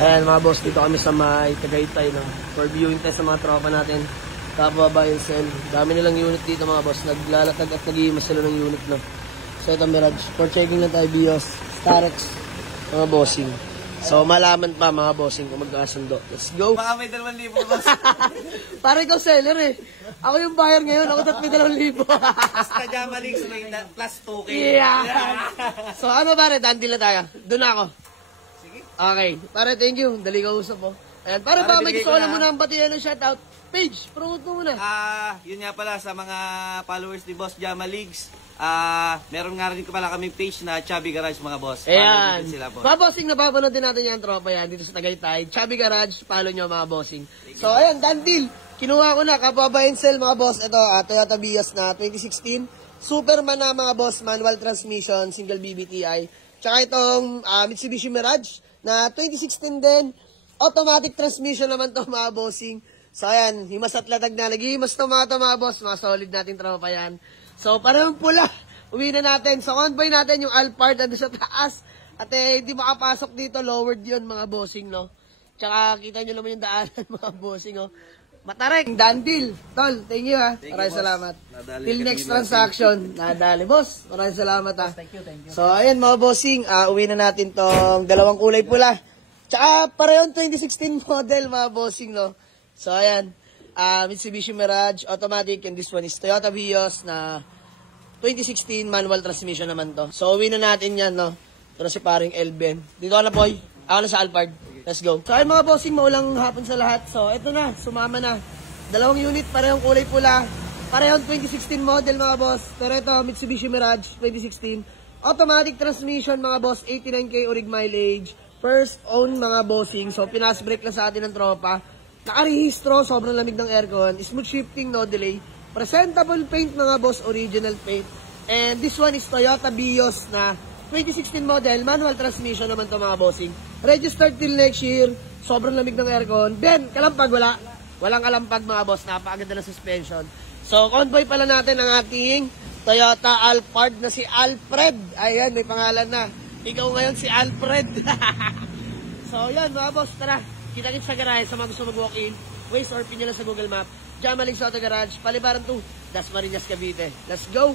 Ayan mga boss, dito kami sa may Tagaytay, no? For viewing test sa mga tropa natin. Kapwa buy and sell. Dami nilang unit dito mga boss. Naglalatag at nag-iimas sila ng unit, no? So ito Mirage. For checking lang tayo BIOS, Starex, mga bossing. So malaman pa mga bossing kung magkasundo. Let's go! Baka may 2,000 boss. Para ikaw seller eh. Ako yung buyer ngayon. Ako dapat may 2,000. Basta Jamalix may plus 2K. Yeah! So ano pare, dandil na tayo. Doon ako. Sige. Okay. Pare, thank you. Dali ka usap po. Ayan, pare ba may gusto ko na muna ang pati ng shoutout. Page, promote mo muna. Yun nga pala sa mga followers ni Boss Jamalix. Meron nga rin pala kaming page na Chubby Garage mga boss. Ayan. Sila, boss. Mga bossing, napapanood din natin yan, tropa yan, dito sa Tagaytay. Chubby Garage, follow nyo mga bossing. So, ayan, done deal. Kinuha ko na, kapwa buy and sell mga boss. Ito, Toyota Vios na 2016. Superman na mga boss, manual transmission, single BBTI. Tsaka itong Mitsubishi Mirage na 2016 din. Automatic transmission naman to mga bossing. So, ayan, himas at latag na. Nag-himas to mga boss. Mga solid nating tropa yan. So, parang pula. Uwi na natin. So, convoy natin yung Alphard na sa taas. At hindi makapasok dito. Lowered yun, mga bossing, no? Tsaka, kita nyo naman yung daanan, mga bossing, no? Matarek, done deal. Tol, thank you, ha? Maraming salamat. Till next transaction. Nadali, boss. Maraming salamat, ha? Thank you. So, ayan, mga bossing. Uwi na natin tong dalawang kulay pula. Tsaka, parehong 2016 model, mga bossing, no? So, ayan. Mitsubishi Mirage, automatic, and this one is Toyota Vios na 2016 manual transmission naman to. So, uwi na natin yan, no? Ito na si paring Elben. Dito ka na, boy. Ako na sa Alphard. Let's go. So, ayun mga bossing, maulang hapon sa lahat. So, ito na, sumama na. Dalawang unit, parehong kulay pula. Parehong 2016 model, mga boss. Pero ito, Mitsubishi Mirage 2016. Automatic transmission, mga boss. 89K orig mileage. First own, mga bossing. So, pinas break lang sa atin ng tropa. Nakarehistro, sobrang lamig ng aircon. Smooth shifting, no delay. Presentable paint, mga boss, original paint. And this one is Toyota Vios na 2016 model, manual transmission naman to mga bossing. Registered till next year, sobrang lamig ng aircon. Ben, kalampag wala. Walang kalampag mga boss, napakaganda ng suspension. So, convoy pala natin ang ating Toyota Alphard na si Alfred. Ayan, may pangalan na. Ikaw ngayon si Alfred. So, yan mga boss, tara. Kita-kits sa garage sa mga gusto mag-walk-in. Waze or pin nyo lang sa Google Map. Jamalix Auto Garage, Palibaran 2, Dasmariñas, Cavite. Let's go!